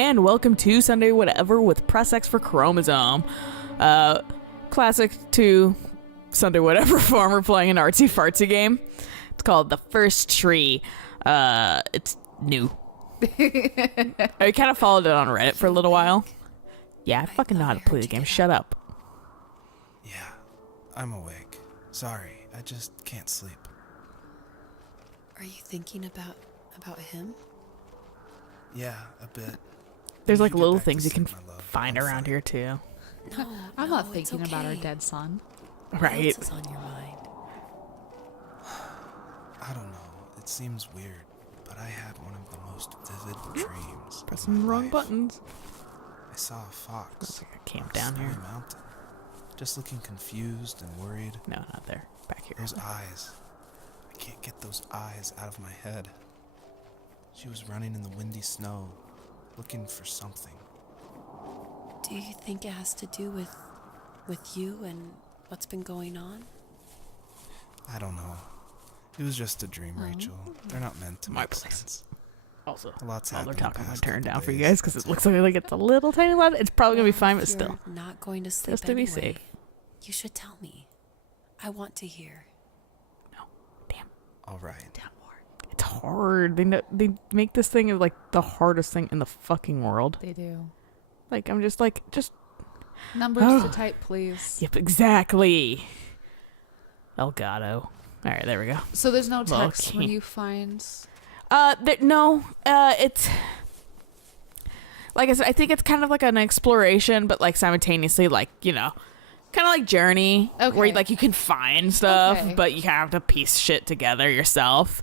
and welcome to Sunday Whatever with Press X for Chromosome. Classic to Sunday Whatever farmer playing an artsy fartsy game. It's called The First Tree. It's new. I kind of followed it on Reddit for a little while. Yeah, I fucking know how to play the game. Shut up. Yeah, I'm awake. Sorry, I just can't sleep. Are you thinking about him? Yeah, a bit. There's like You get little back to things you can sleep, my love. find I'm around fine. here too. No, I'm no, not it's thinking about our okay. dead son. What Right. else is on your mind? I don't know. It seems weird, but I had one of the most vivid dreams. Pressing of the my wrong life. buttons. I saw a fox. Looks like a camp on a down here. snowy mountain, just looking confused and worried. No, not there. Back here. Those eyes. I can't get those eyes out of my head. She was running in the windy snow, looking for something. Do you think it has to do with you and what's been going on? I don't know. It was just a dream, Rachel. They're not meant to My make place. sense. Also, A lot's while they're happened. talking, I'm past gonna turn it couple down for you days. guys because it looks like it's a little tiny loud. It's probably gonna be fine, but If still. you're not going to sleep Just to be anyway, safe. you should tell me. I want to hear. No, damn. All right. Tell more. It's hard. They make this thing like the hardest thing in the fucking world. They do. Like I'm just Numbers to type, please. yep, exactly. Elgato. All right, there we go. So there's no text Okay. when you find. No. It's like I said. I think it's kind of like an exploration, but like simultaneously, like kind of like Journey, where Okay. like you can find stuff, Okay. but you kind of have to piece shit together yourself.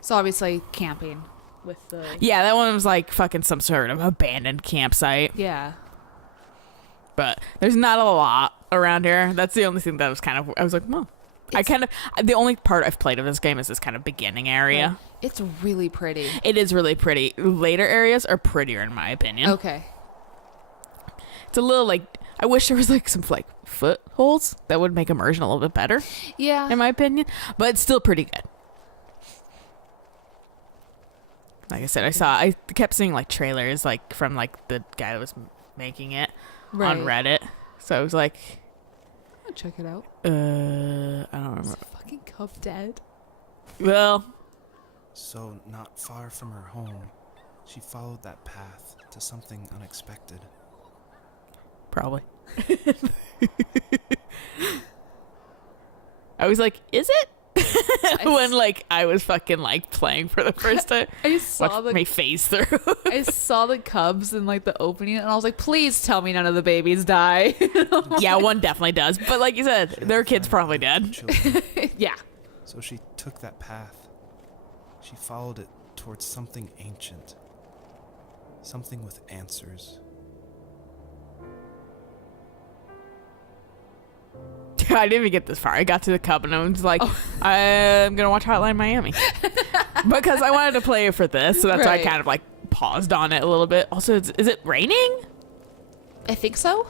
So obviously camping with the. Yeah, that one was like fucking some sort of abandoned campsite. Yeah. But there's not a lot around here. That's the only thing that I was like, well, the only part I've played of this game is this kind of beginning area. Like, it's really pretty. It is really pretty. Later areas are prettier in my opinion. Okay. It's a little like, I wish there was like some like footholds that would make immersion a little bit better Yeah. in my opinion, but it's still pretty good. Like I said, I kept seeing like trailers like from like the guy that was making it on Reddit. So I was like, I'll check it out. I don't remember. Is the fucking cub dead? Well, So, not far from her home, she followed that path to something unexpected. probably. I was like, is it? When like I was fucking like playing for the first time. I saw Watch me phase through. I saw the cubs in like the opening, and I was like, "Please tell me none of the babies die." Yeah, one definitely does. But like you said, She had their to kid's find probably her dead. children. Yeah. So she took that path. She followed it towards something ancient. Something with answers. I didn't even get this far. I got to the cub and I was like, I'm gonna watch Hotline Miami because I wanted to play it for this, so that's why I Right. kind of like paused on it a little bit. Also, is it raining? I think so.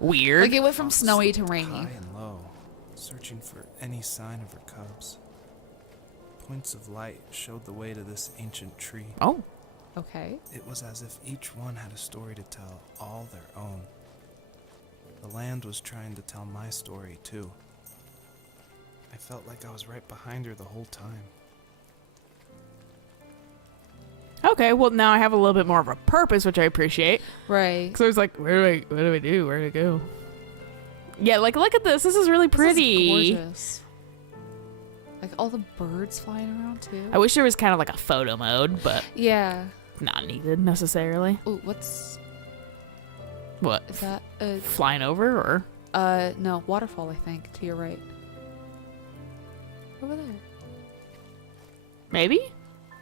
Weird. Like it went from Fox snowy to looked rainy. High and low, searching for any sign of her cubs. Points of light showed the way to this ancient tree. Oh, Okay. It was as if each one had a story to tell, all their own. The land was trying to tell my story, too. I felt like I was right behind her the whole time. okay. Well, now I have a little bit more of a purpose, which I appreciate. Right. Because I was like, what do I do? Where to go? Yeah, like look at this. This is really pretty. This is gorgeous. Like all the birds flying around too. I wish there was kind of like a photo mode, but Yeah. not needed necessarily. Oh, what's What? is that? Flying over or? No, waterfall. I think to your right. Over there. Maybe?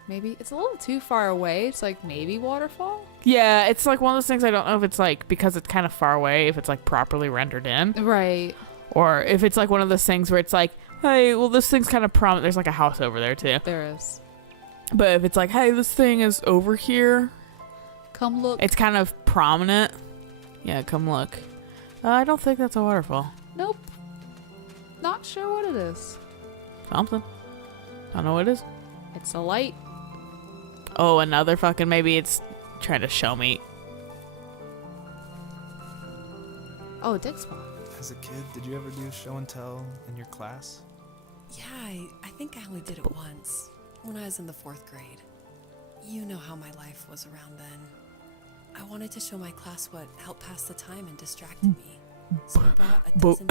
Maybe it's a little too far away. It's like maybe waterfall. Yeah, it's like one of those things I don't know if it's like because it's kind of far away, if it's like properly rendered in, Right. or if it's like one of those things where it's like, hey, well, this thing's kind of prominent. There's like a house over there too. There is. But if it's like, hey, this thing is over here, Come look. it's kind of prominent. Yeah, come look. I don't think that's a waterfall. Nope. Not sure what it is. Something. I don't know what it is. It's a light. Oh, another fucking, maybe it's trying to show me. Oh, Dick spot. As a kid, did you ever do show and tell in your class? Yeah, I think I only did it once, when I was in the 4th grade. You know how my life was around then. I wanted to show my class what helped pass the time and distracted me. So I brought a dozen.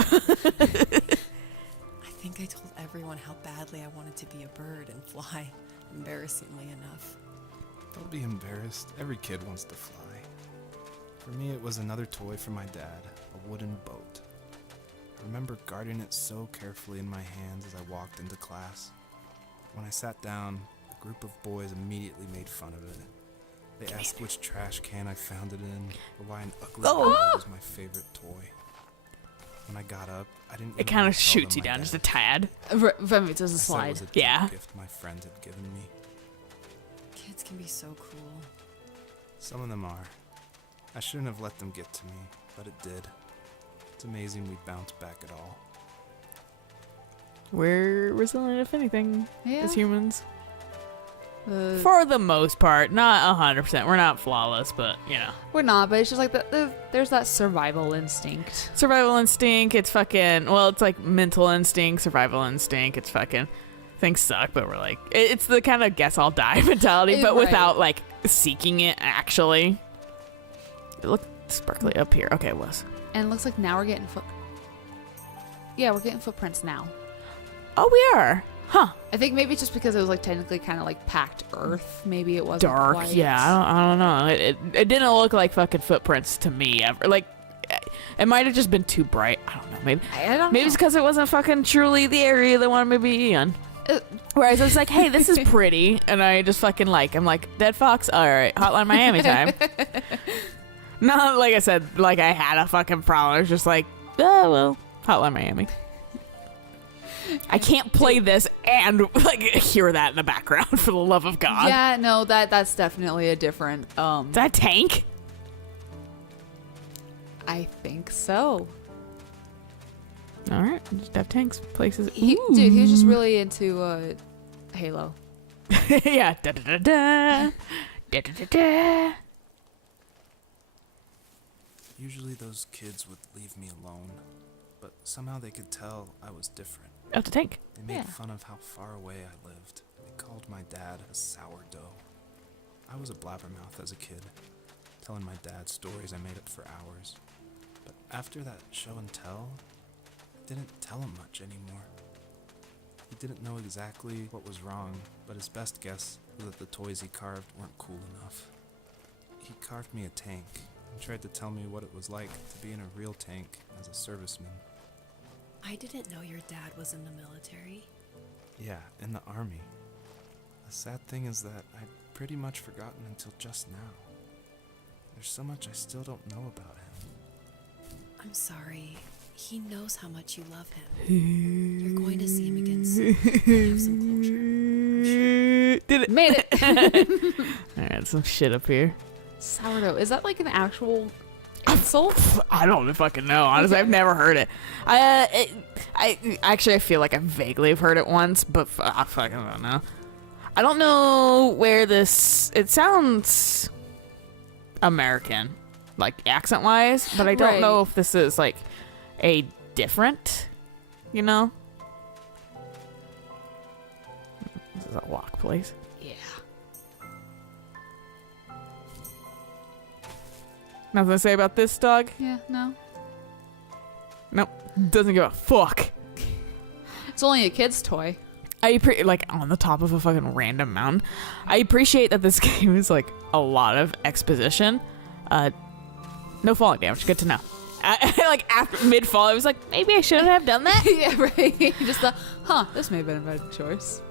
I think I told everyone how badly I wanted to be a bird and fly, embarrassingly enough. Don't be embarrassed. Every kid wants to fly. For me, it was another toy from my dad, a wooden boat. I remember guarding it so carefully in my hands as I walked into class. When I sat down, a group of boys immediately made fun of it. They asked which trash can I found it in, or why an ugly bird was my favorite toy. When I got up, I didn't. It kind of shoots you down just a tad. From it does a I said it slide. was a Yeah. gift my friend had given me. Kids can be so cruel. Some of them are. I shouldn't have let them get to me, but it did. It's amazing we bounced back at all. We're resilient, if anything, Yeah. as humans. For the most part, not 100%. We're not flawless, but you know, We're not, but it's just like there's that survival instinct. survival instinct. It's fucking. Well, it's like mental instinct, survival instinct. It's fucking. Things suck, but we're like, it's the kind of guess I'll die mentality, but Right. without like seeking it actually. It looked sparkly up here. Okay, it was. And it looks like now we're getting we're getting footprints now. Oh, we are. Huh. I think maybe it's just because it was like technically kind of like packed earth. Maybe it wasn't Dark. quite. Yeah, I don't know. It didn't look like fucking footprints to me ever. Like, it might have just been too bright. I don't know. Maybe. I don't Maybe know. it's because it wasn't fucking truly the area they wanted me to be in. Whereas I was like, hey, this is pretty. And I just fucking I'm like, Dead Fox? All right. Hotline Miami time. Not like I said, like I had a fucking problem. I was just like, oh, well, Hotline Miami. I can't play this and like hear that in the background for the love of God. Yeah, no, that's definitely a different. Is that a tank? I think so. All right. Just have tanks places. Dude, he was just really into Halo. Yeah. Da, da, da, da. Da, da, da, da. Usually those kids would leave me alone, but somehow they could tell I was different. Oh, the tank. They made Yeah. fun of how far away I lived. They called my dad a sourdough. I was a blabbermouth as a kid, telling my dad stories I made up for hours. But after that show and tell, I didn't tell him much anymore. He didn't know exactly what was wrong, but his best guess was that the toys he carved weren't cool enough. He carved me a tank and tried to tell me what it was like to be in a real tank as a serviceman. I didn't know your dad was in the military. Yeah, in the army. The sad thing is that I'd pretty much forgotten until just now. There's so much I still don't know about him. I'm sorry. He knows how much you love him. You're going to see him again soon. Have some closure. I'm sure. Did it. Made it. All right, some shit up here. Sourdough. Is that like an actual insult? I don't fucking know. Honestly, I've never heard it. I feel like I vaguely have heard it once, but I fucking don't know. I don't know where this. It sounds American, like accent wise, but I don't know if this is like a different, you know. This is a walk place. Yeah. Nothing to say about this dog? Yeah, no. Nope. Doesn't give a fuck. It's only a kid's toy. Like on the top of a fucking random mountain. I appreciate that this game is like a lot of exposition. No falling damage. Good to know. Like after mid-fall, I was like, maybe I shouldn't have done that. Yeah, right. Just thought, this may have been a better choice.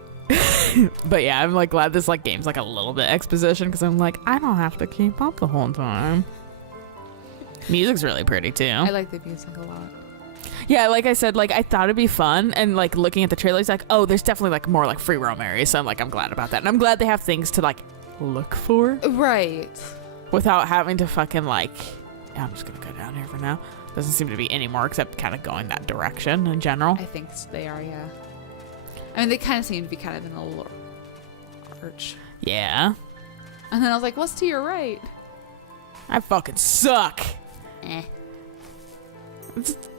But yeah, I'm like glad this like game's like a little bit exposition because I'm like, I don't have to keep up the whole time. Music's really pretty too. I like the music a lot. Yeah, like I said, like I thought it'd be fun, and like looking at the trailers, like, oh, there's definitely like more like free roam areas. So I'm glad about that, and I'm glad they have things to like look for Right. without having to fucking like. Yeah, I'm just gonna go down here for now. Doesn't seem to be any more except kind of going that direction in general. I think they are, yeah. I mean, they kind of seem to be kind of in a little arch. Yeah. And then I was like, what's to your right? I fucking suck. Eh.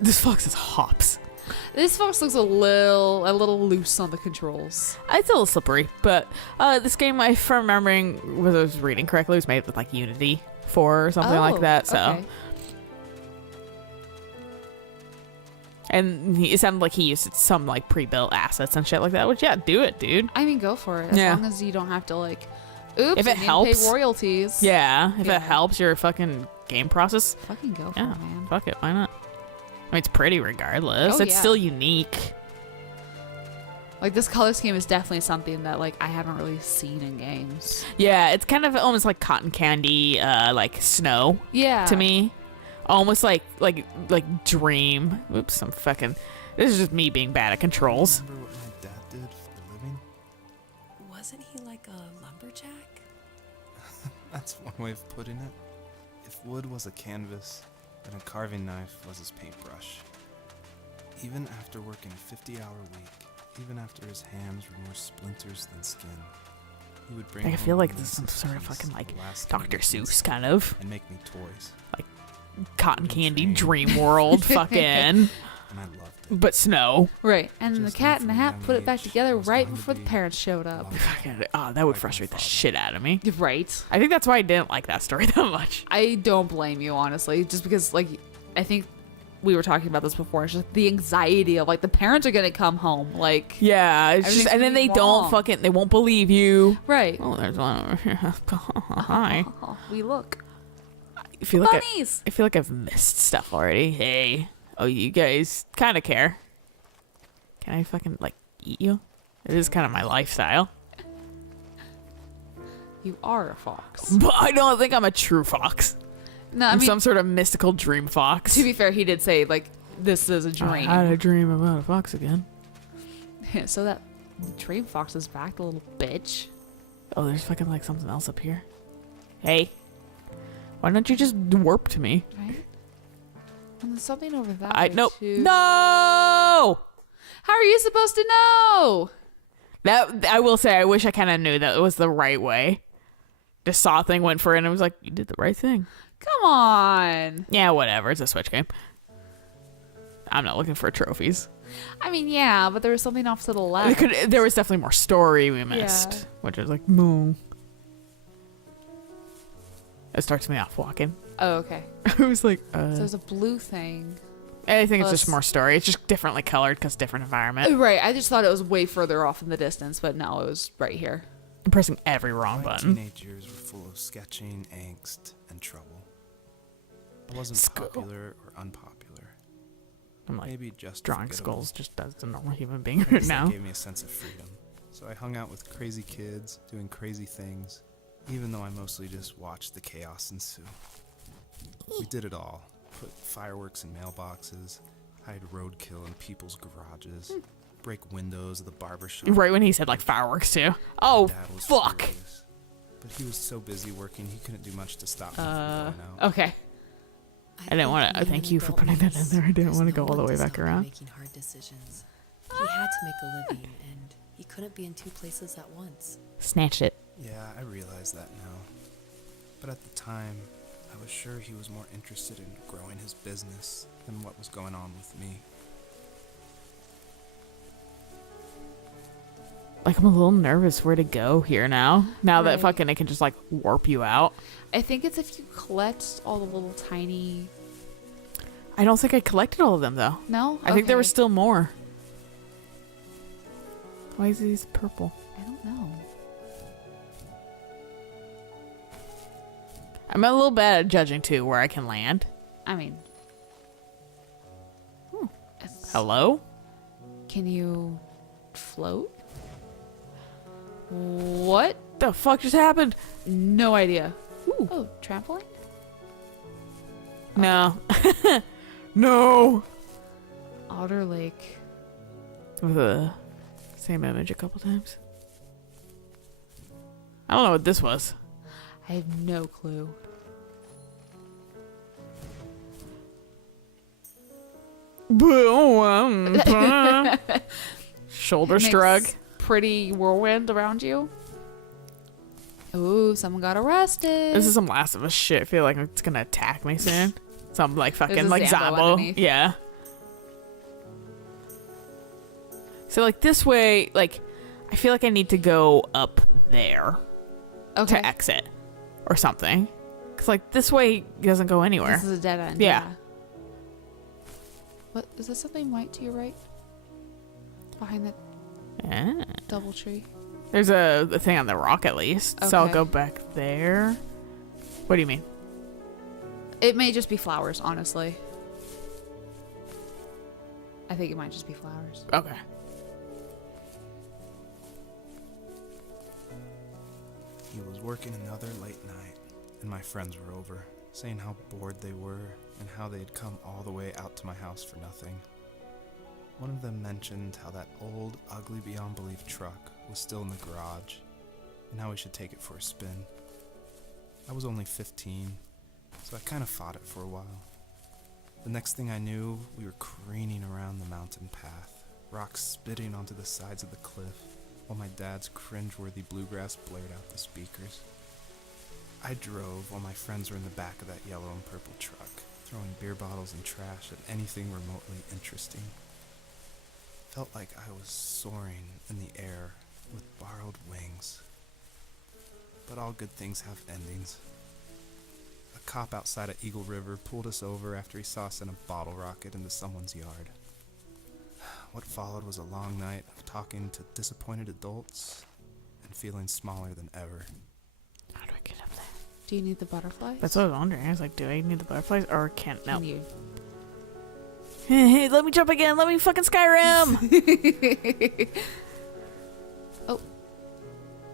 This fox has hops. This fox looks a little loose on the controls. It's a little slippery, but this game, if I'm remembering, was I was reading correctly, was made with like Unity 4 or something like that. So, okay. and it sounded like he used some like pre-built assets and shit like that. Which, yeah, do it, dude. I mean, go for it. As Yeah. long as you don't have to like, oops, If it I need to helps. pay royalties. Yeah, if Yeah. it helps your fucking game process, Fucking go for yeah, it, man. fuck it, why not? I mean, it's pretty regardless. Oh, It's yeah. still unique. Like, this color scheme is definitely something that, like, I haven't really seen in games. Yeah, it's kind of almost like cotton candy, like snow Yeah. to me. Almost like Dream. Oops, I'm fucking. This is just me being bad at controls. Remember what my dad did for a living? Wasn't he like a lumberjack? That's one way of putting it. If wood was a canvas, then a carving knife was his paintbrush. Even after working a 50-hour week, even after his hands were more splinters than skin, he would bring I home feel like a this is some massive sort of piece fucking like the last thing Dr. he could Seuss see kind of and make me toys. cotton candy Train. dream world fucking, And I loved it. but snow. Right. And Just the cat knew in the from a hat young put it back age together I was right going to before the be parents showed up. lumber. Fucking, oh, that would Like my frustrate the father. shit out of me. Right. I think that's why I didn't like that story that much. I don't blame you, honestly. Just because, like, I think we were talking about this before. It's just the anxiety of, like, the parents are going to come home. Like, Yeah, it's just, Everything's and then gonna they be don't wrong. fucking, they won't believe you. right. Oh, there's one over here. Hi. We look. I feel like Bunnies! I feel like I've missed stuff already. Hey, oh, you guys kind of care. Can I fucking like eat you? It is kind of my lifestyle, You are a fox. but I don't think I'm a true fox. No, I I'm mean, some sort of mystical dream fox. to be fair, he did say, like, this is a I had dream. a dream about a fox again. So that dream fox is back, the little bitch. Oh, there's fucking like something else up here. Hey, why don't you just warp to me? Right? And there's something over that I way, nope. too. No. How are you supposed to know? That I will say, I wish I kind of knew that it was the right way. The saw thing went for it, and I was like, "You did the right thing." Come on. Yeah, whatever. It's a Switch game. I'm not looking for trophies. I mean, yeah, but there was something off to the left. There was definitely more story we missed, Yeah. which is like, moo. It starts me off walking. Oh, okay. I was like, So there's a blue thing. I think it's Plus- just more story. It's just differently colored because different environment. Right. I just thought it was way further off in the distance, but no, it was right here. I'm pressing every wrong My button. teenage years were full of sketching, angst, and trouble. I wasn't School. popular or unpopular. I'm like, Maybe just drawing forgettable. skulls just as a normal human being I right guess that now. gave me a sense of freedom. So I hung out with crazy kids, doing crazy things, even though I mostly just watched the chaos ensue. We did it all. Put fireworks in mailboxes, hide roadkill in people's garages, break windows of the barber shop. Right when he said like fireworks too. Oh, Dad was fuck. furious, but he was so busy working he couldn't do much to stop me from going out. Okay. I didn't want to. Thank you for putting that in there. I didn't want to go all the way back around. Making hard decisions. He had to make a living, and he couldn't be in two places at once. Snatched it. Yeah, I realize that now. But at the time, I was sure he was more interested in growing his business than what was going on with me. Like, I'm a little nervous where to go here now. Now that Right. fucking it can just like warp you out. I think it's if you collect all the little tiny. I don't think I collected all of them though. No? I think there Okay. was still more. Why is these purple? I don't know. I'm a little bad at judging too where I can land. I mean. It's- Hello? Can you float? What? The fuck just happened? No idea. Ooh. Oh, trampoline? No. No. Otter Lake. With the same image a couple times. I don't know what this was. I have no clue. Boom. Shoulder Makes shrug. Pretty whirlwind around you. Ooh, someone got arrested. This is some Last of Us shit. I feel like it's gonna attack me soon. Some like fucking There's a like Zambo Zombo. underneath. Yeah. So like this way, like I feel like I need to go up there Okay. to exit or something. Cause like this way doesn't go anywhere. This is a dead end. Yeah. What is there something white to your right? Behind that Yeah. double tree. There's a thing on the rock at least. So I'll Okay. go back there. What do you mean? It may just be flowers, honestly. I think it might just be flowers. Okay. He was working another late night, and my friends were over, saying how bored they were and how they'd come all the way out to my house for nothing. One of them mentioned how that old, ugly beyond belief truck was still in the garage, and how we should take it for a spin. I was only 15, so I kind of fought it for a while. The next thing I knew, we were careening around the mountain path, rocks spitting onto the sides of the cliff, while my dad's cringeworthy bluegrass blared out the speakers. I drove while my friends were in the back of that yellow and purple truck, throwing beer bottles and trash at anything remotely interesting. Felt like I was soaring in the air with borrowed wings. But all good things have endings. A cop outside of Eagle River pulled us over after he saw us in a bottle rocket into someone's yard. What followed was a long night of talking to disappointed adults and feeling smaller than ever. How do I get up there? Do you need the butterflies? That's what I was wondering. I was like, do I need the butterflies or can't? No. Can you? Hey, let me jump again. Let me fucking Skyrim. Oh.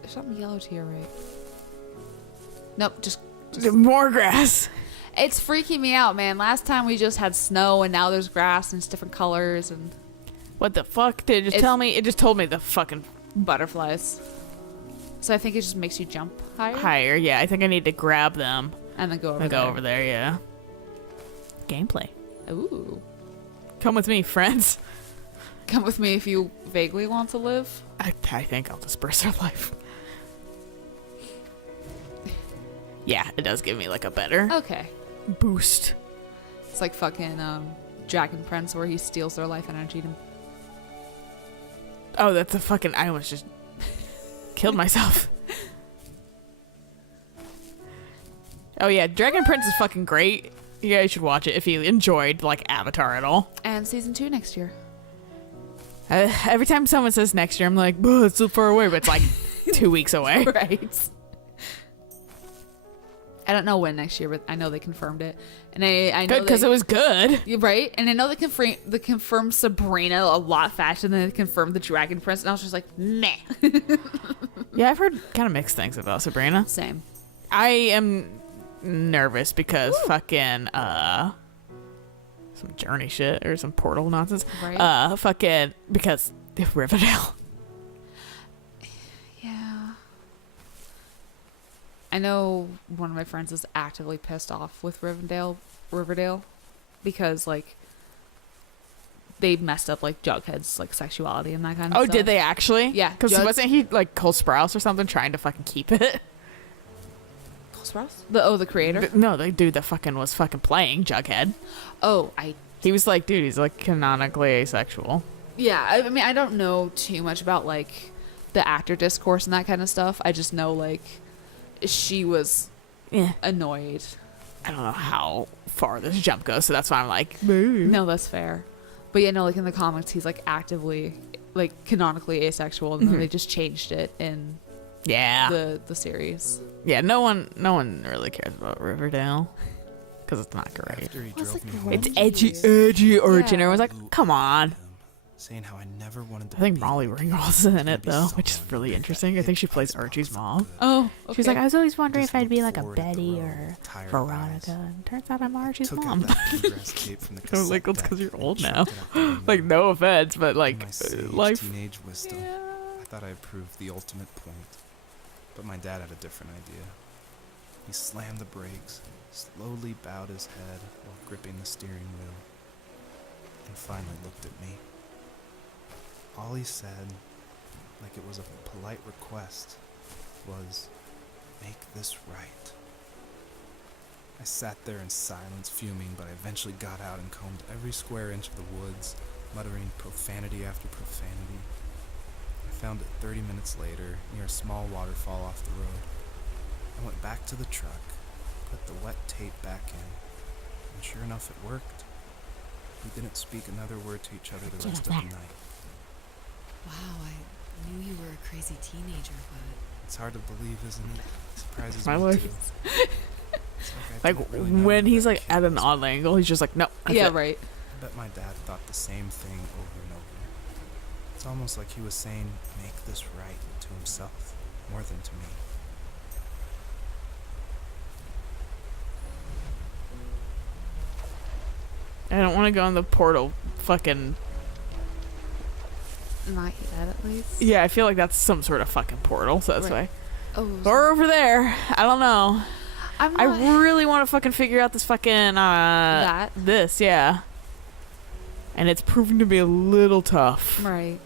There's something yellow to your right. Nope, just More grass. it's freaking me out, man. Last time we just had snow and now there's grass and it's different colors and What the fuck? Did it just It's- tell me? It just told me the fucking butterflies. So I think it just makes you jump higher higher. Yeah, I think I need to grab them and then go over and there. go over there. Yeah. Gameplay. Ooh. Come with me, friends. Come with me if you vaguely want to live. I think I'll disperse their life. Yeah, it does give me like a better Okay. boost. It's like fucking Dragon Prince where he steals their life energy to Oh, that's a fucking. I almost just killed myself. Oh yeah, Dragon Prince is fucking great. You guys should watch it if you enjoyed like Avatar at all. and season 2 next year. Every time someone says next year, I'm like, it's so far away, but it's like 2 weeks away. Right. I don't know when next year, but I know they confirmed it. And I know Good, because it was good. You're right, and I know they confirmed Sabrina a lot faster than they confirmed the Dragon Prince, and I was just like, meh. Yeah, I've heard kind of mixed things about Sabrina. Same. I am nervous because fucking some Journey shit or some Portal nonsense. Right. Fucking because Riverdale. Yeah. I know one of my friends is actively pissed off with Riverdale, because like they messed up like Jughead's like sexuality and that kind of Oh, stuff. did they actually? Yeah, Because Jug- wasn't he like Cole Sprouse or something trying to fucking keep it? Cole Sprouse? The creator? No, the dude that fucking was fucking playing Jughead. Oh, He was like, dude, he's like canonically asexual. yeah. I mean, I don't know too much about like the actor discourse and that kind of stuff. I just know like she was Yeah. annoyed. I don't know how far this jump goes, so that's why I'm like, boo. No, that's fair. But yeah, no, like in the comics, he's like actively, like canonically asexual, and then they just changed it in Yeah. the series. Yeah, no one really cares about Riverdale because it's not great. After he What's drove it me called? home, It's edgy origin. Yeah. Everyone's like, come on. saying how I never wanted to I think be Molly with Ringwald's in it Maybe though, which is someone really with interesting. that I think she big plays Xbox Archie's was mom. good. Oh, She's like, I was always wondering Just if I'd be looked like a forward to Betty the or road, tired Veronica. eyes. And turns out I'm Archie's Took out mom. that bluegrass tape from the I'm cassette like, well, it's deck 'cause you're and old chucked now. it out the window. Like, no offense, but In like, my sage life. teenage wisdom, I thought I proved the ultimate point. But my dad had a different idea. He slammed the brakes, slowly bowed his head while gripping the steering wheel, and finally looked at me. All he said, like it was a polite request, was, Make this right. I sat there in silence, fuming, but I eventually got out and combed every square inch of the woods, muttering profanity after profanity. I found it 30 minutes later, near a small waterfall off the road. I went back to the truck, put the wet tape back in, and sure enough, it worked. We didn't speak another word to each other the rest of the night. Wow, I knew you were a crazy teenager, but It's hard to believe, isn't it? It surprises My me life. too. It's Like, I didn't really know when that he's, that like, kid at an was- odd angle, he's just like, no. that's Yeah, it. right. I bet my dad thought the same thing over and over. It's almost like he was saying, make this right to himself, more than to me. I don't want to go in the portal fucking... Not yet, at least. Yeah, I feel like that's some sort of fucking portal, so that's Right. why. Oh, Or over there. I don't know. I'm I not really want to fucking figure out this fucking, that. this, yeah. And it's proven to be a little tough. Right.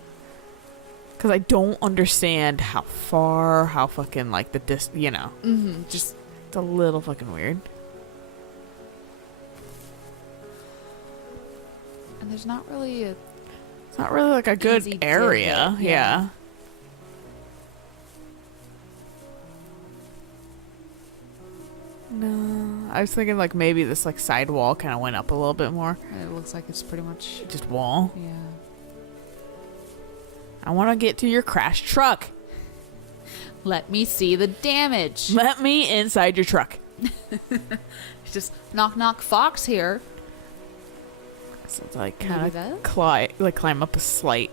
Because I don't understand how far, how fucking, like, you know. Mm-hmm. Just It's a little fucking weird. and there's not really a It's not really, like, a good Easy area. divot, yeah. Yeah. No. I was thinking, like, maybe this, like, side wall kind of went up a little bit more. it looks like it's pretty much Just wall. yeah. I want to get to your crashed truck. Let me see the damage. Let me inside your truck. Just knock knock Fox here. So it's like Maybe kind that? of climb up a slight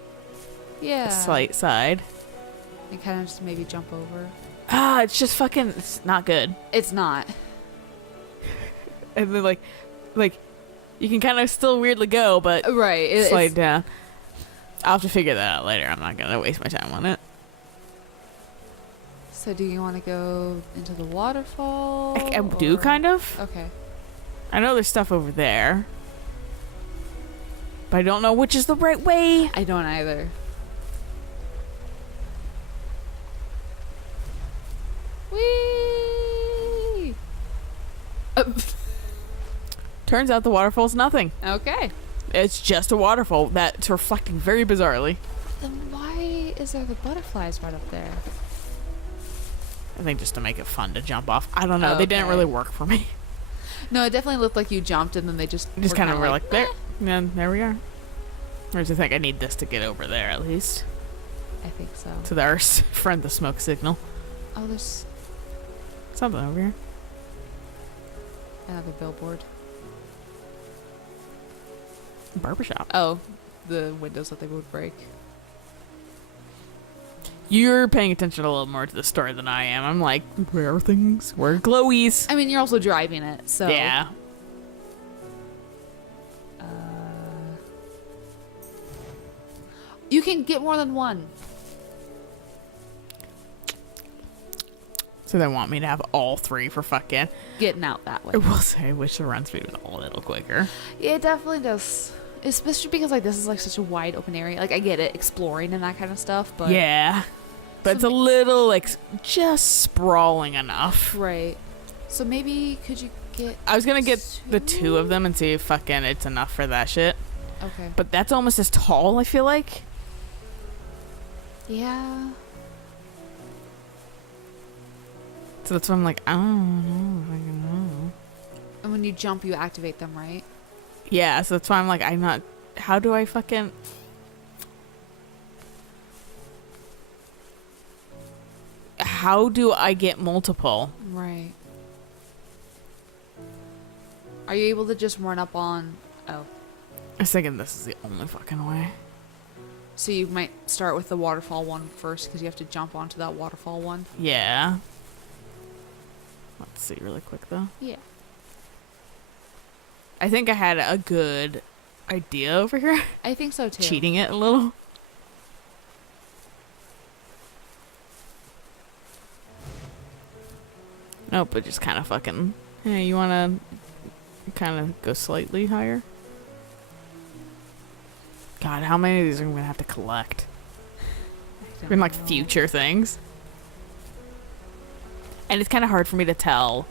Yeah. side. And kind of just maybe jump over. Ah, it's just fucking. It's not good. It's not. And then like you can kind of still weirdly go, but Right. slide down. I'll have to figure that out later. I'm not gonna waste my time on it. So do you want to go into the waterfall? I do kind of. Okay. I know there's stuff over there, but I don't know which is the right way. I don't either. Whee! Turns out the waterfall's nothing. Okay. It's just a waterfall that's reflecting very bizarrely. Then why is there the butterflies right up there? I think just to make it fun to jump off. I don't know. They didn't Okay. really work for me. No, it definitely looked like you jumped and then they just Just kind of kinda were like, there. "Meh." And there we are. Whereas I think I need this to get over there at least. I think so. To our friend, the smoke signal. Oh, there's Something over here. another billboard. Barbershop. Oh, the windows that they would break. You're paying attention a little more to the story than I am. I'm like, where are things? Where are glowies? I mean, you're also driving it, so Yeah. You can get more than one. So they want me to have all three for fucking. Getting out that way. I will say, I wish the run speed was a little quicker. Yeah, it definitely does. Especially because like this is like such a wide open area. Like I get it, exploring and that kind of stuff, but Yeah. But it's a little, like, just sprawling enough. right. So maybe could you get? I was gonna get the two of them and see if fucking it's enough for that shit. Okay. But that's almost as tall, I feel like. Yeah. So that's why I'm like, I don't know. I don't know. And when you jump, you activate them, right? Yeah, so that's why I'm like, I'm not. How do I fucking. How do I get multiple? Right. Are you able to just run up on? Oh, I was thinking this is the only fucking way. so you might start with the waterfall one first because you have to jump onto that waterfall one. Yeah. Let's see really quick though. Yeah. I think I had a good idea over here. I think so too. Cheating it a little. Nope, but just kind of fucking. Hey, you want to kind of go slightly higher? God, how many of these are we going to have to collect? I don't In like know. future things. and it's kind of hard for me to tell.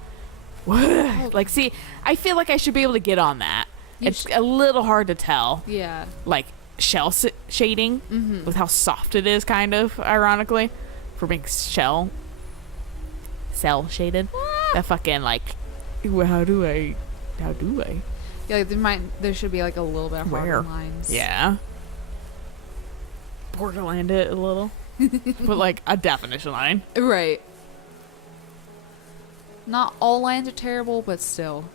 Like, see, I feel like I should be able to get on that. It's a little hard to tell. Yeah. Like shell shading with how soft it is, kind of ironically, for being cell shaded. That fucking like, how do I? Yeah, like there should be like a little bit of harder lines. Yeah. Borderland it a little, but like a definition line. Right. Not all lines are terrible, but still.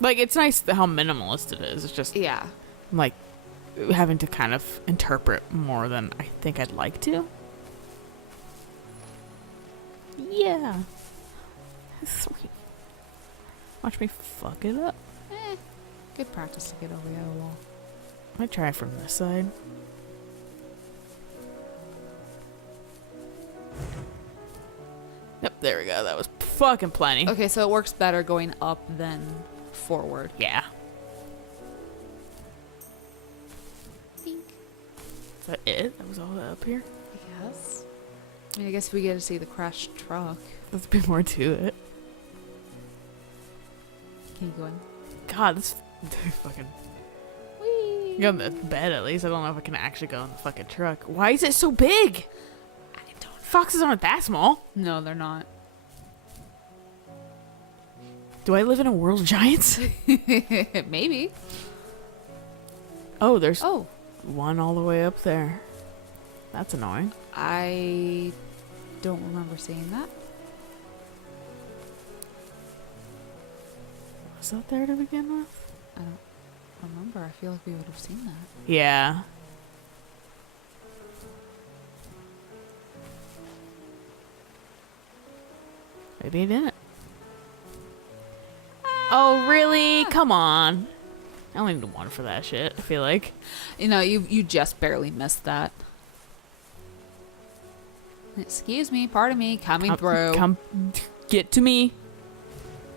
Like, it's nice how minimalist it is. It's just, Yeah. like, having to kind of interpret more than I think I'd like to. Yeah. Sweet. Watch me fuck it up. Good practice to get over the other wall. I might try it from this side. Yep, there we go. That was fucking plenty. Okay, so it works better going up than forward. Yeah. Is that it? That was all up here? I guess. I mean, I guess we get to see the crashed truck. There's a bit more to it. Can you go in? God, this fucking... Whee! Go in the bed at least. I don't know if I can actually go in the fucking truck. Why is it so big? I don't. Foxes aren't that small. No, they're not. Do I live in a world of giants? Maybe. Oh, there's Oh, one all the way up there. That's annoying. I don't remember seeing that. Was that there to begin with? I don't remember. I feel like we would have seen that. Yeah. Maybe I didn't. Oh, really? Come on. I only need one for that shit, I feel like. You know, you just barely missed that. Excuse me, pardon me, coming through. Come get to me.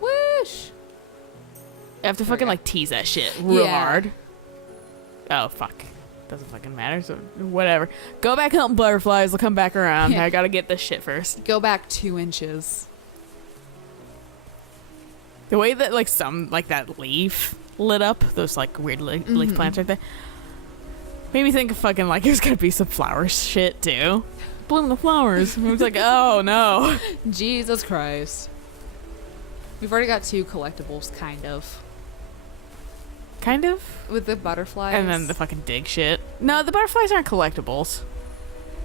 Whoosh! I have to fucking like tease that shit real Yeah. hard. Oh, fuck. Doesn't fucking matter, so whatever. Go back hunting butterflies, they'll come back around. Yeah. I gotta get this shit first. Go back 2 inches. The way that like that leaf lit up, those like weird leaf plants right there, made me think of fucking like there's gonna be some flower shit too. Bloom the flowers. I was like, oh no. Jesus Christ. We've already got 2 collectibles, kind of. Kind of. With the butterflies. And then the fucking dig shit. No, the butterflies aren't collectibles.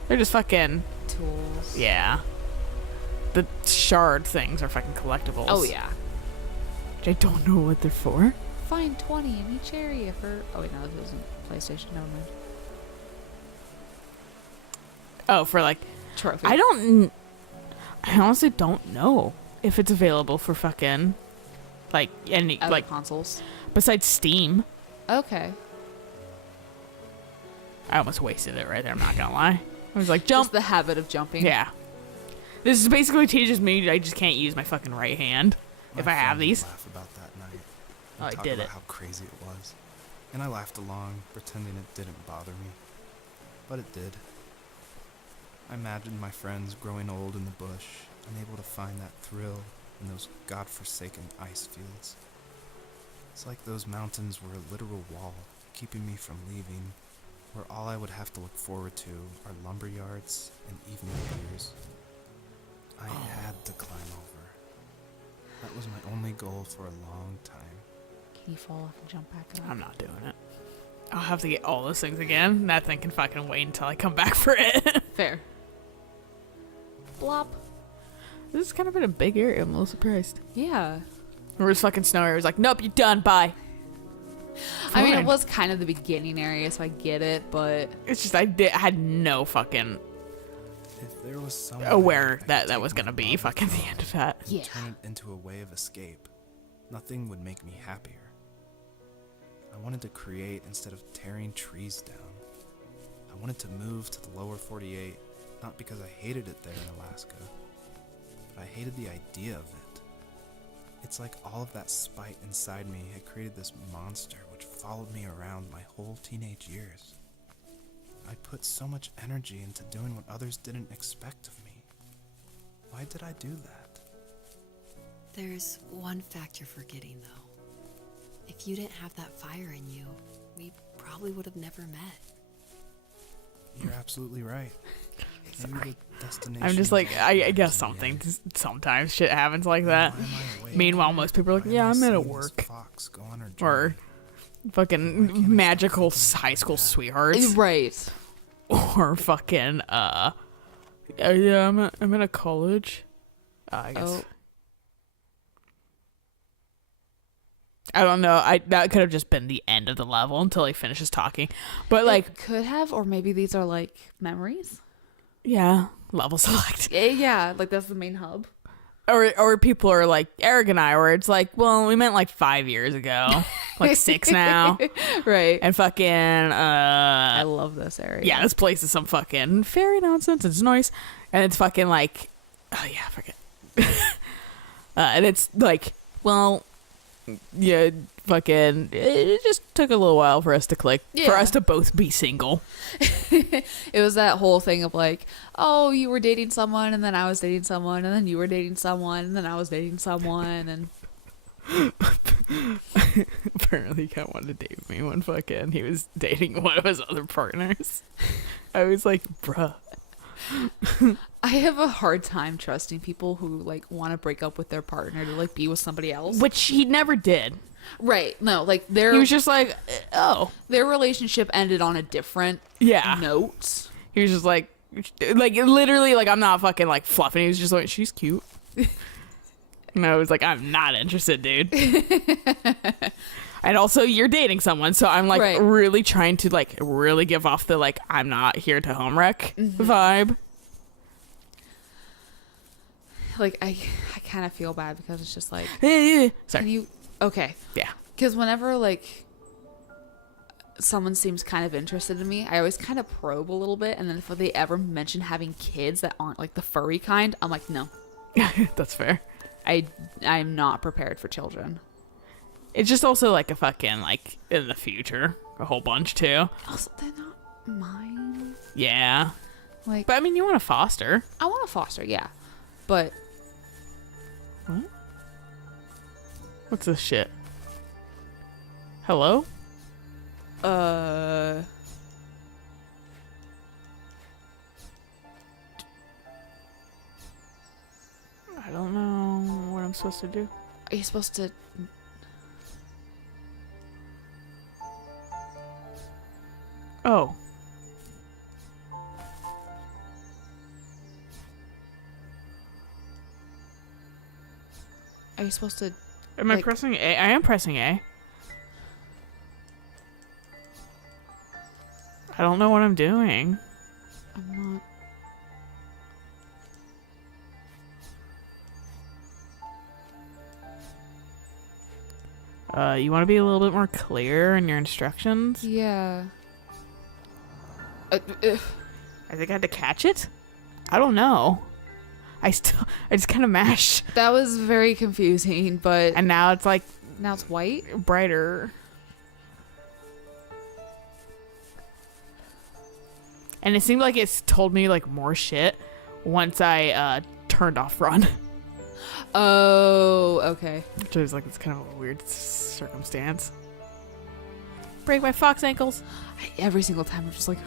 They're just fucking tools. yeah. The shard things are fucking collectibles. Oh, yeah. Which I don't know what they're for. Find 20 in each area for... Oh, wait, no, this isn't PlayStation. Never mind. Oh, for like... Trophy. I honestly don't know if it's available for fucking... Like, any... Other like, consoles. besides Steam. Okay. I almost wasted it right there, I'm not gonna lie. I was like, jump. Just the habit of jumping. Yeah. This is basically teaches me I just can't use my fucking right hand if I have these. Laugh about that night. Oh, I Talk did about it. how crazy it was, and I laughed along, pretending it didn't bother me, but it did. I imagined my friends growing old in the bush, unable to find that thrill in those godforsaken ice fields. It's like those mountains were a literal wall, keeping me from leaving, where all I would have to look forward to are lumber yards and evening beers. I had to climb over. That was my only goal for a long time. Can you fall off and jump back up? I'm not doing it. I'll have to get all those things again. That thing can fucking wait until I come back for it. Fair. Blop. This has kind of been a big area. I'm a little surprised. Yeah. It was fucking snowy. It was like, nope, you're done. Bye. I mean, Fine. it was kind of the beginning area, so I get it, but... It's just I had no fucking If there was some aware way I that could that take was my gonna be love fucking of the end of that. and Yeah. turn it into a way of escape, nothing would make me happier. I wanted to create instead of tearing trees down. I wanted to move to the lower 48, not because I hated it there in Alaska, but I hated the idea of it. It's like all of that spite inside me had created this monster which followed me around my whole teenage years. I put so much energy into doing what others didn't expect of me. Why did I do that? There's one fact you're forgetting, though. If you didn't have that fire in you, we probably would have never met. You're absolutely right. Maybe the destination. I'm just like, I guess something. Sometimes shit happens like that. Meanwhile, most people are like, yeah, I'm at work. Or fucking magical high school sweethearts. Right. Or fucking, yeah, I'm in a college. I guess. Oh. I don't know. That could have just been the end of the level until he finishes talking. But like, It could have, or maybe these are like memories. yeah, level select. Yeah, like that's the main hub. Or people are like Eric and I, where it's like, well, we meant like 5 years ago, like 6 now, Right. and fucking I love this area. yeah, this place is some fucking fairy nonsense. It's nice, and it's fucking like, oh yeah, forget. And it's like, well, yeah, fucking. It just took a little while for us to click, for Yeah. us to both be single. It was that whole thing of like, oh, you were dating someone, and then I was dating someone, and then you were dating someone, and then I was dating someone, and Apparently, Kat wanted to date with me when fucking he was dating one of his other partners. I was like, bruh. I have a hard time trusting people who like want to break up with their partner to like be with somebody else. Which he never did. Right. No, like He was just like, oh. their relationship ended on a different Yeah. note. He was just like literally, like, I'm not fucking like fluffing. He was just like, she's cute. And I was like, I'm not interested, dude. And also, you're dating someone, so I'm like Right. really trying to like really give off the like I'm not here to home wreck vibe. Like I kind of feel bad because it's just like, Sorry. can you? Okay. Yeah. Because whenever like someone seems kind of interested in me, I always kind of probe a little bit, and then if they ever mention having kids that aren't like the furry kind, I'm like, no, That's fair. I'm not prepared for children. It's just also like a fucking like in the future a whole bunch too. Also, they're not mine. Yeah. Like, But I mean, you want to foster. I want to foster, yeah, but What? What's this shit? Hello? I don't know what I'm supposed to do. are you supposed to? Oh. Are you supposed to? Am I Like- pressing A? I am pressing A. I don't know what I'm doing. I'm not. You want to be a little bit more clear in your instructions? Yeah. I think I had to catch it. I don't know. I just kind of mashed, That was very confusing, but and now it's like now it's white. brighter. And it seemed like it's told me like more shit once I turned off run. Oh, okay. Which is like, it's kind of a weird circumstance. Break my fox ankles. Every single time I'm just like,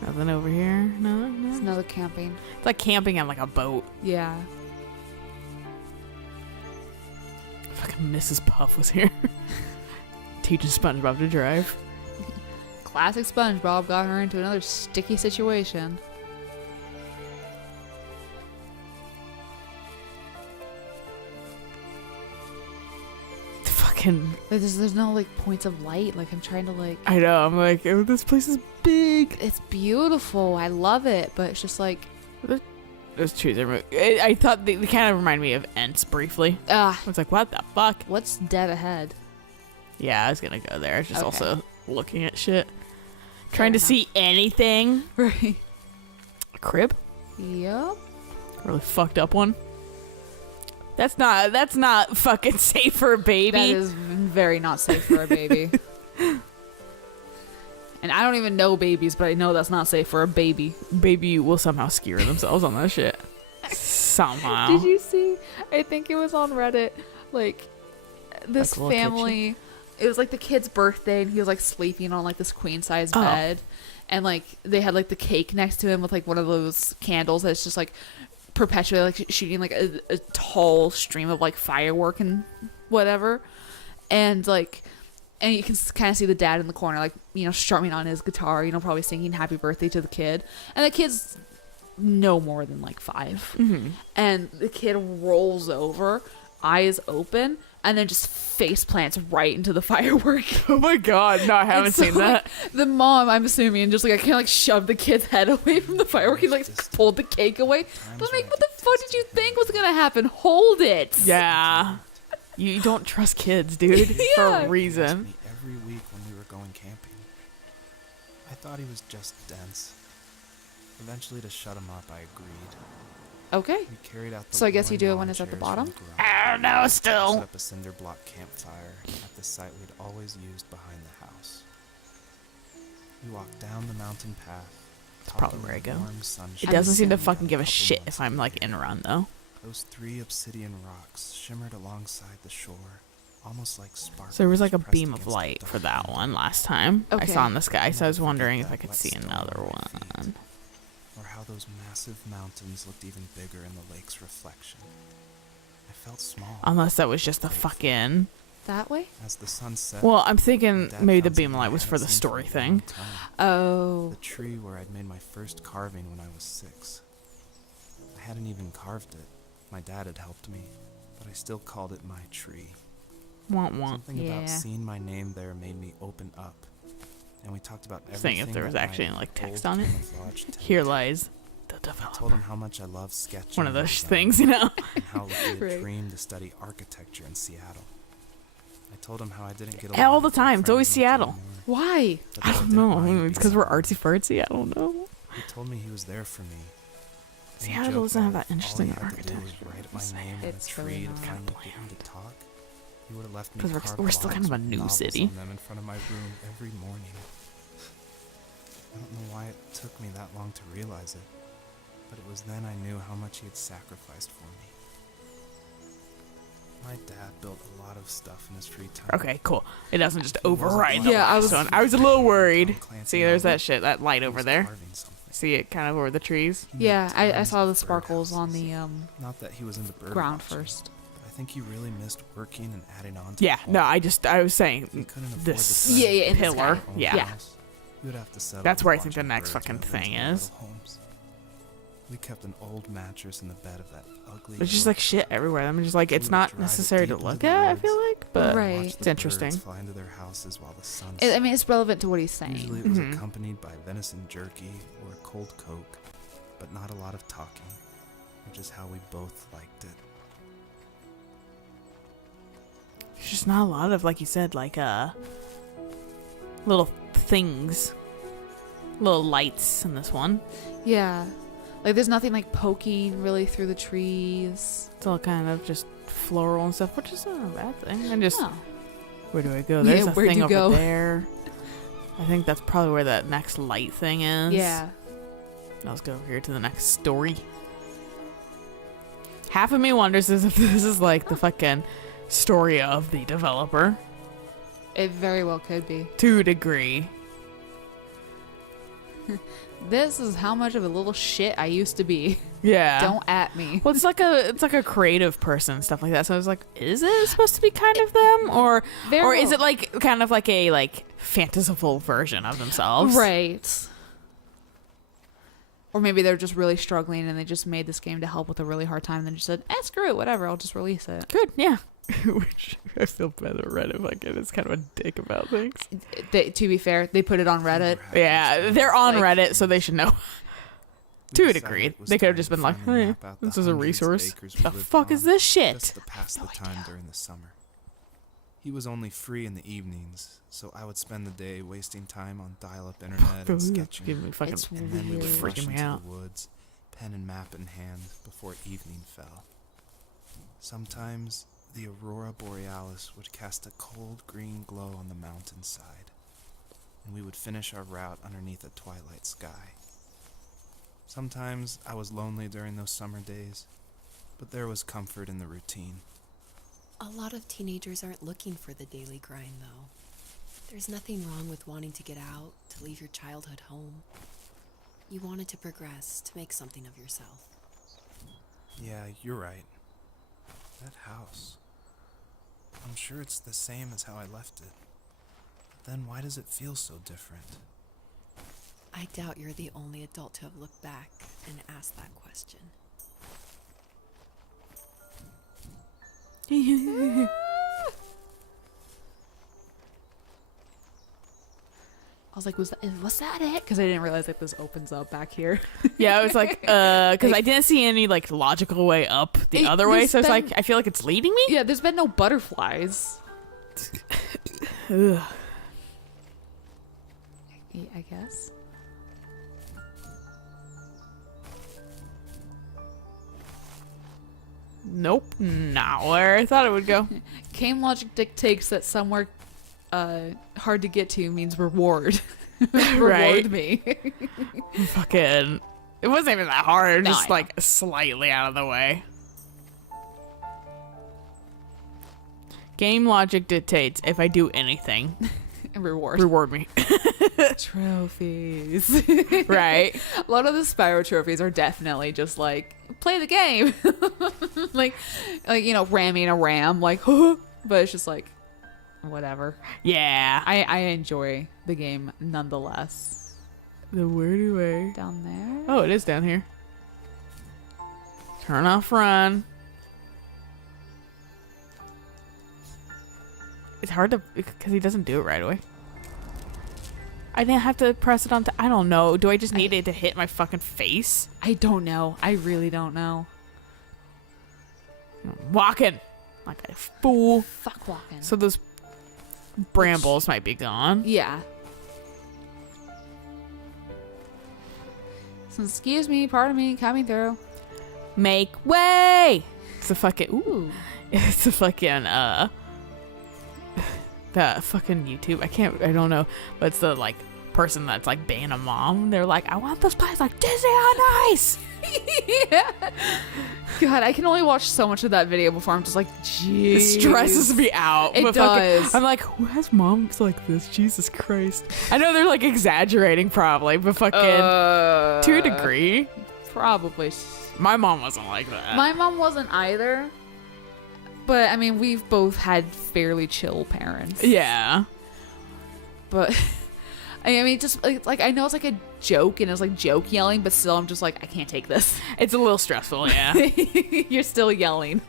Nothing over here. No, it's no. another camping. It's like camping on like a boat. Yeah. Fucking Mrs. Puff was here. Teaching SpongeBob to drive. Classic SpongeBob got her into another sticky situation. Fucking, There's no like points of light. Like I'm trying to like. I know. I'm like, oh, this place is big. It's beautiful. I love it, but it's just like, Those trees are. I thought they kind of remind me of Ents briefly. ah, I was like, what the fuck? what's dead ahead? Yeah, I was gonna go there. Just Okay. also looking at shit, trying to enough. see anything. Right. A crib? Yep. Really fucked up one. That's not fucking safe for a baby. That is very not safe for a baby. And I don't even know babies, but I know that's not safe for a baby. Baby will somehow skewer themselves on that shit. somehow. Did you see? I think it was on Reddit. Like this Like a little family. It was like the kid's birthday, and he was like sleeping on like this queen size Oh. bed, and like they had like the cake next to him with like one of those candles that's just like perpetually like shooting like a tall stream of like firework and whatever, and like. And you can kind of see the dad in the corner, like, you know, strumming on his guitar, you know, probably singing happy birthday to the kid. And the kid's no more than like 5. Mm-hmm. And the kid rolls over, eyes open, and then just face plants right into the firework. Oh my god, no, I haven't And so, seen that. like, the mom, I'm assuming, just like, I kind of like shoved the kid's head away from the firework and like pulled the cake away. But like, what the fuck did you think was gonna happen? Hold it. Yeah. You don't trust kids, dude, for Yeah. a He reason. asked me every week when we were going camping. I thought he was just dense. Eventually, to shut him up, I agreed. Okay. We carried out the So I guess you worn do it lawn when it's at the chairs from bottom? garage. I don't know, Set still. up a cinder block campfire at the site we'd always used behind the house. We walked down the mountain path. That's probably talking where I in the go. warm It sunshine doesn't seem to that fucking a give a couple shit months if I'm like earlier. in a run, though. Those 3 obsidian rocks shimmered alongside the shore, almost like sparkles. So there was like a pressed beam of against a light for dark that wind. one last time. I Okay. saw in the sky, so I was Never wondering if forget I that could wet see stone another on my feet. one. Or how those massive mountains looked even bigger in the lake's reflection. I felt small. Unless that was just the fucking. That way? As the sun set, Well, I'm my thinking dad maybe the found beam of something light I was for hadn't the seen story a long thing. time. Oh. The tree where I'd made my first carving when I was 6. I hadn't even carved it. My dad had helped me, but I still called it my tree. Want want. Something Yeah. about seeing my name there made me open up. And we talked about Seeing everything if there was that actually my like text old on it. camouflage tent. Here lies the I told developer. him how much I love sketching. One of and those design, things, you know. and how we had Right. dreamed to study architecture in Seattle. I told him how I didn't get All along the with my time. It's always friends much Seattle. anymore, Why? but I that don't didn't know. mind It's because we're being artsy fartsy. I don't know. He told me he was there for me. And he Seattle joked doesn't have if that interesting all he had to do was architecture. write my It's name on a It's tree really to not. finally Kinda get me to talk. He would have left me 'Cause we're- carved we're still kind of logs a with new novels city. on them in front of my room every morning. I don't know why it took me that long to realize it, but it was then I knew how much he had sacrificed for me. My dad built a lot of stuff in his free time. Okay, cool. It doesn't just He wasn't override like the Yeah, I last was- one. I was a little worried. Tom Clancy See, there's novel. that shit, that light He over was there. carving something. See it kind of over the trees. He made Yeah, I tons saw the of sparkles on birdhouses. the Not that he was into bird ground watching, first. but I think he really missed working and adding on to Yeah, the no, home. I was If he saying couldn't afford this the time Yeah, yeah, to in the build pillar. his own Yeah. house, he would have to settle That's with where I think the watching next birds fucking when they thing went to is. little homes. We kept an old mattress in the bed of that ugly. There's just oak. like shit everywhere. I'm just like, We it's would not drive necessary to deep look into the at, I woods feel like, but and Right. watch it's the interesting. birds fly into their houses while the sun I mean, it's relevant to what he's saying. Usually it was Mhm. accompanied by venison jerky or a cold Coke, but not a lot of talking, which is how we both liked it. there's just not a lot of, like you said, like, little things. Little lights in this one. Yeah. Like, there's nothing like poking really through the trees. It's all kind of just floral and stuff, which is not a bad thing. And just, Oh. where do I go? Yeah, There's a where'd thing you over go? there. I think that's probably where that next light thing is. Yeah. Let's go over here to the next story. Half of me wonders if this is like the fucking story of the developer. It very well could be. To a degree. This is how much of a little shit I used to be. Yeah. Don't at me. Well, it's like a creative person and stuff like that. So I was like, is it supposed to be kind of them, or Very is well- it like kind of like a like fanciful version of themselves? Right. Or maybe they're just really struggling and they just made this game to help with a really hard time and then just said, screw it, whatever, I'll just release it. Good. Yeah. Which I feel bad that Reddit fucking is kind of a dick about things. To be fair, they put it on Reddit. Yeah, they're on Like- Reddit, so they should know. We To a decided degree, it was they could have time just to been like, finally "Hey, map out the this is a hundreds of resource. acres we The lived fuck is on this shit?" Just to pass the time during the summer. He was only free in the evenings, so I would spend the day wasting time on dial-up internet and sketching. Give me fucking. It's And then we would weird. rush Freaking me into out. the woods, pen and map in hand, before evening fell. Sometimes the aurora borealis would cast a cold green glow on the mountainside, and we would finish our route underneath a twilight sky. Sometimes I was lonely during those summer days, but there was comfort in the routine. A lot of teenagers aren't looking for the daily grind, though. There's nothing wrong with wanting to get out, to leave your childhood home. You wanted to progress, to make something of yourself. Yeah, you're right. That house. I'm sure it's the same as how I left it. But then why does it feel so different? I doubt you're the only adult to have looked back and asked that question. I was like, was that it? Because I didn't realize like this opens up back here. Yeah, I was like, because I didn't see any like logical way up the other way, so it's like I feel like it's leading me. Yeah, there's been no butterflies. Ugh. I guess. Nope, not where I thought it would go. Game logic dictates that somewhere hard to get to means reward. Reward Right. me. Fucking, it wasn't even that hard. No, Just I know. like slightly out of the way. Game logic dictates if I do anything, Reward. reward me. Trophies. Right. A lot of the Spyro trophies are definitely just like play the game. like you know, ramming a ram, like but it's just like whatever. Yeah. I enjoy the game nonetheless. The weird way. Down there. Oh, it is down here. Turn off run. It's hard to, because he doesn't do it right away. I didn't have to press it onto, I don't know. Do I just need it to hit my fucking face? I don't know. I really don't know. I'm walking like a fool. Fuck walking. So those brambles might be gone. Yeah. So excuse me, pardon me, coming through. Make way! It's a fucking, Ooh. it's a fucking, the fucking YouTube. I don't know, but it's the like person that's like being a mom. They're like, I want those pies like Disney on Ice. Yeah. God, I can only watch so much of that video before I'm just like, It jeez. stresses me out. It But fucking- does. I'm like, who has moms like this? Jesus Christ. I know they're like exaggerating probably, but fucking to a degree. Probably. My mom wasn't like that. My mom wasn't either. But I mean, we've both had fairly chill parents. Yeah. But I mean, just like I know it's like a joke and it's like joke yelling, but still, I'm just like, I can't take this. It's a little stressful, yeah. You're still yelling.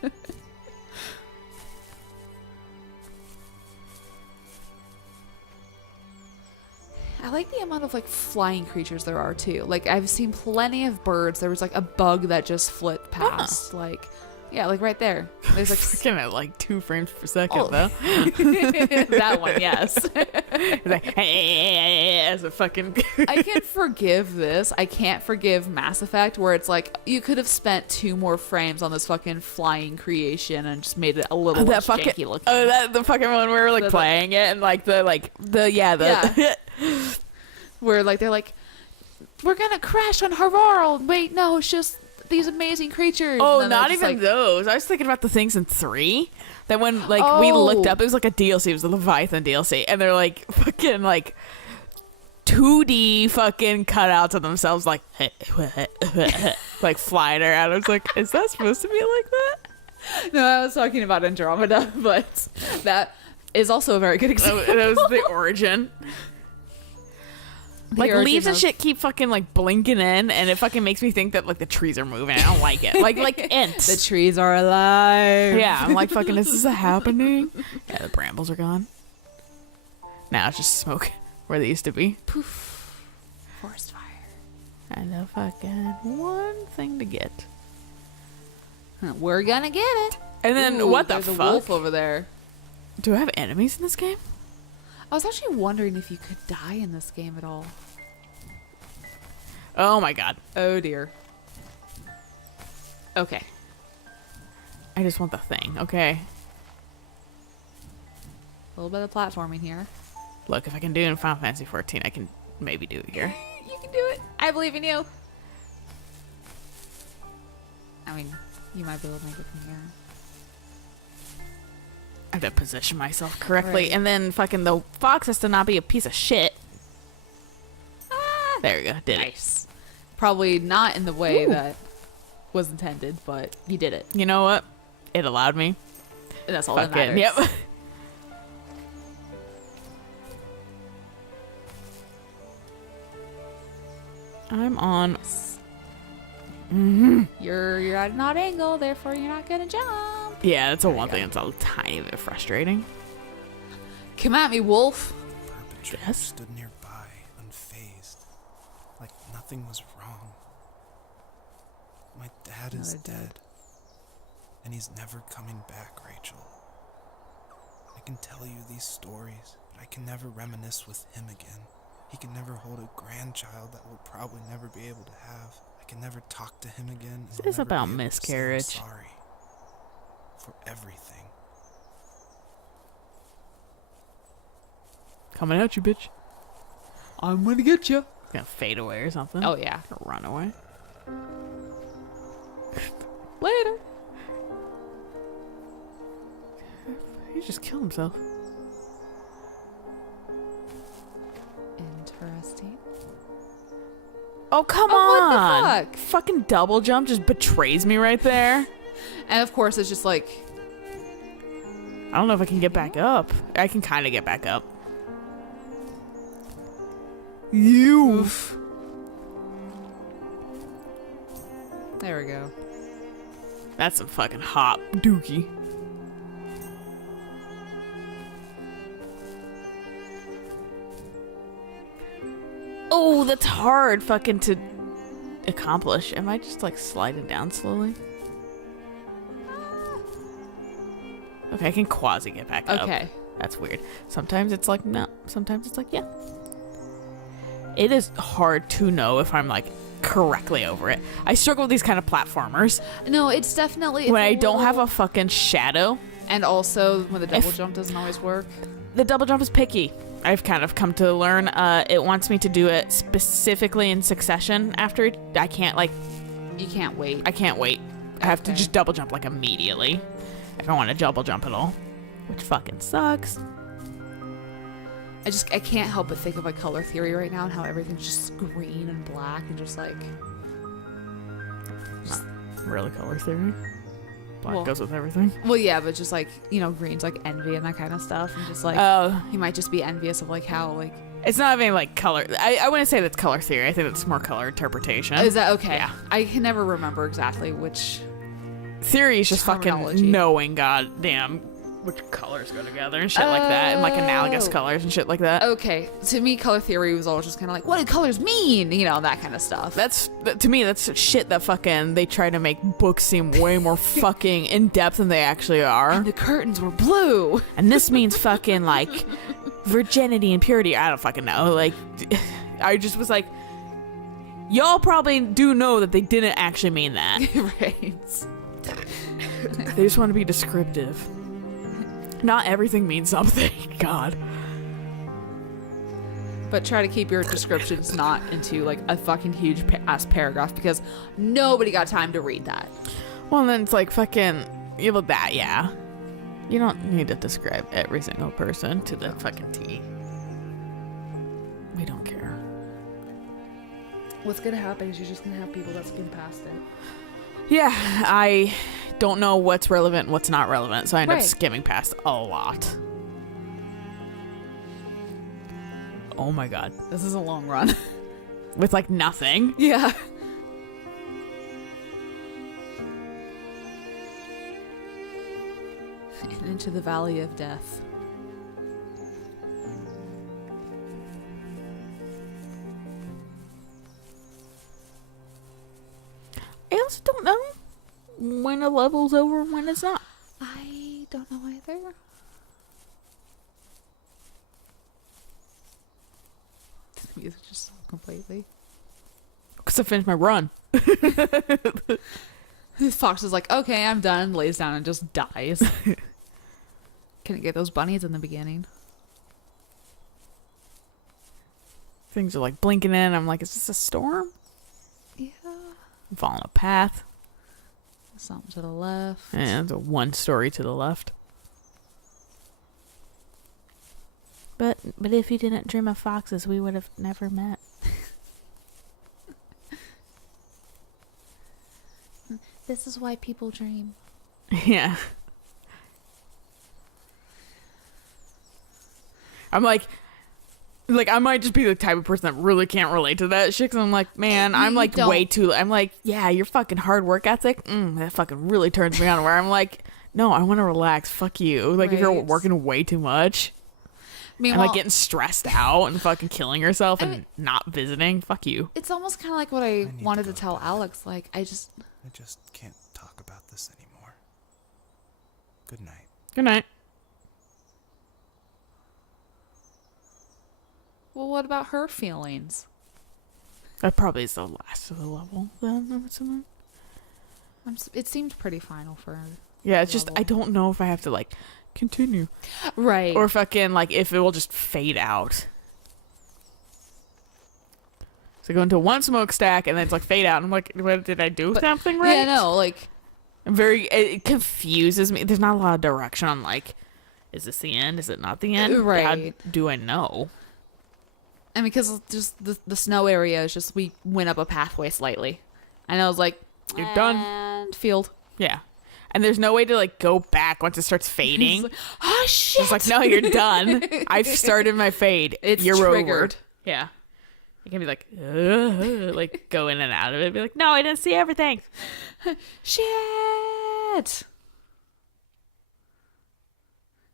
I like the amount of like flying creatures there are too. Like I've seen plenty of birds. There was like a bug that just flipped past. Like, yeah, like right there. There's like Freaking at like 2 frames per second Oh. though. that one, yes. It's like, hey, as a fucking. I can forgive this. I can't forgive Mass Effect, where it's like you could have spent 2 more frames on this fucking flying creation and just made it a little that less fucking. janky looking. Oh, that the fucking one where we were like The- playing it and like the Yeah. Where like they're like, we're gonna crash on her world. Wait, no, it's just these amazing creatures. Oh, And then not they're just even like, those. I was thinking about the things in 3 that when like we looked Oh. up, it was like a DLC. It was the Leviathan DLC, and they're like fucking like 2D fucking cutouts of themselves, like like flying around. I was like, is that supposed to be like that? No, I was talking about Andromeda, but that is also a very good example. That was the origin. The Like origin leaves and of- shit keep fucking like blinking in, and it fucking makes me think that like the trees are moving. I don't like it. Like ants. The trees are alive. Yeah, I'm like fucking. Is this happening? Yeah, the brambles are gone. Now it's just smoke where they used to be. Poof. Forest fire. And a fucking one thing to get. We're gonna get it. And then Ooh, what the there's a fuck? wolf over there. Do I have enemies in this game? I was actually wondering if you could die in this game at all. Oh my god. Oh dear. Okay. I just want the thing. Okay. A little bit of platforming here. Look, if I can do it in Final Fantasy 14, I can maybe do it here. You can do it. I believe in you. I mean, You might be able to make it from here. I have to position myself correctly. Right. And then fucking the fox has to not be a piece of shit. There we go. Did it. Nice. Probably not in the way Ooh. that was intended, but you did it. You know what? It allowed me. And that's all that Fucking, matters. yep. I'm on. You're at an odd angle, therefore you're not gonna jump. Yeah, that's a There one you thing that's a tiny bit frustrating. Come at me, wolf. The perpetrator Yes? stood nearby, unfazed, like nothing was wrong. My dad is Another dad. dead, and he's never coming back, Rachel. I can tell you these stories, but I can never reminisce with him again. He can never hold a grandchild that we'll probably never be able to have. I can never talk to him again. and This I'll is never about be able to say I'm miscarriage. sorry for everything. Coming at you, bitch. I'm gonna get you. Gonna fade away or something. Oh yeah. Or run away. Later. He just killed himself. Interesting. Oh, come Oh, on. what the fuck? Fucking double jump just betrays me right there. And of course, it's just like, I don't know if I can get back up. I can kind of get back up. You. there we go. That's some fucking hot dookie. Oh, that's hard fucking to accomplish. Am I just like sliding down slowly? Okay, I can quasi get back up. Okay. That's weird. Sometimes it's like no. Sometimes it's like yeah. It is hard to know if I'm like correctly over it. I struggle with these kind of platformers No, it's definitely when it's I don't have little- a fucking shadow. And also when the double If- jump doesn't always work. The double jump is picky. I've kind of come to learn. It wants me to do it specifically in succession. After it, I can't like. You can't wait. I can't wait. I have to Okay. just double jump like immediately if I want to double jump at all, which fucking sucks. I can't help but think of like color theory right now and how everything's just green and black and just like Really color theory. Black Well- goes with everything. well yeah, but just like, you know, green's like envy and that kind of stuff and just like Oh, you might just be envious of like how like it's not even like color. I wouldn't say that's color theory. I think it's more color interpretation. is that okay? Yeah. I can never remember exactly which Theory is just fucking Terminology. knowing goddamn which colors go together and shit like that, and like analogous Oh. colors and shit like that. okay. To me color theory was always just kinda like, what do colors mean? You know, that kind of stuff. To me, that's shit that fucking they try to make books seem way more fucking in depth than they actually are. and the curtains were blue. And this means fucking like virginity and purity. I don't fucking know. Like, I just was like, y'all probably do know that they didn't actually mean that. Right. They just want to be descriptive. Not everything means something. God. But try to keep your descriptions not into like a fucking huge ass paragraph because nobody got time to read that. Well, then it's like fucking. Yeah, well, that, yeah. You don't need to describe every single person to the fucking T. We don't care. What's gonna happen is you're just gonna have people that skim past it. Yeah, I don't know what's relevant and what's not relevant, so I end up Right. skimming past a lot. Oh my god. This is a long run. With like nothing. Yeah. And into the valley of death. I also don't know when a level's over and when it's not. I don't know either. The music just stopped completely. Because I finished my run. Fox is like, okay, I'm done, lays down and just dies. Couldn't get those bunnies in the beginning. Things are like blinking in. I'm like, is this a storm? Yeah. I'm following a path. Something to the left. And one story to the left. But if you didn't dream of foxes, we would have never met. This is why people dream. Yeah. I'm like I might just be the type of person that really can't relate to that shit. Cause I'm like, man, I'm like way too. I'm like, yeah, your fucking hard work ethic. That fucking really turns me on. Where I'm like, no, I want to relax. Fuck you. Like if you're Right. working way too much. Meanwhile, And like getting stressed out and fucking killing yourself and not visiting. Fuck you. it's almost kind of like what I need to wanted to go to tell bed. Alex. Like, I just can't talk about this anymore. Good night. Good night. well, what about her feelings? That probably is the last of the level then, I'm assuming. It seemed pretty final for her. Yeah, it's just Level. I don't know if I have to like continue Right. or fucking like if it will just fade out. So go into one smokestack and then it's like fade out. And I'm like, what, did I do something right? Yeah, no, like, It confuses me. There's not a lot of direction on like, is this the end? Is it not the end? Right. How do I know? I mean, because just the snow area is just, we went up a pathway slightly. And I was like, You're done. And field. Yeah. And there's no way to like go back once it starts fading. Like, oh, shit. It's like, no, you're done. I've started my fade. It's you're triggered. over. Yeah. You can be like, like go in and out of it. Be like, no, I didn't see everything. Shit.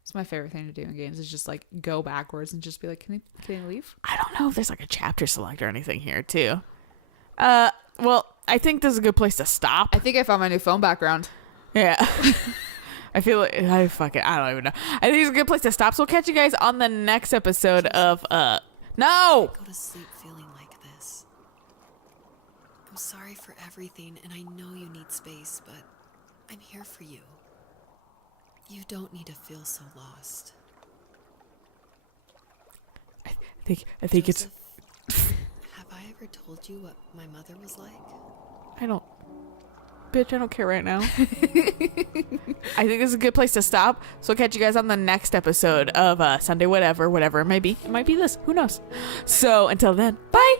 It's my favorite thing to do in games is just like go backwards and just be like, can I leave? I don't know if there's like a chapter select or anything here too. Well, I think this is a good place to stop. I think I found my new phone background. Yeah. I feel like I don't even know. I think it's a good place to stop. So we'll catch you guys on the next episode of No! Go to sleep feeling like this. I'm sorry for everything, and I know you need space, but I'm here for you. You don't need to feel so lost. I think it's Joseph, have I ever told you what my mother was like? I don't care right now. I think this is a good place to stop. So we'll catch you guys on the next episode of Sunday whatever it may be. It might be this. Who knows? So until then, bye!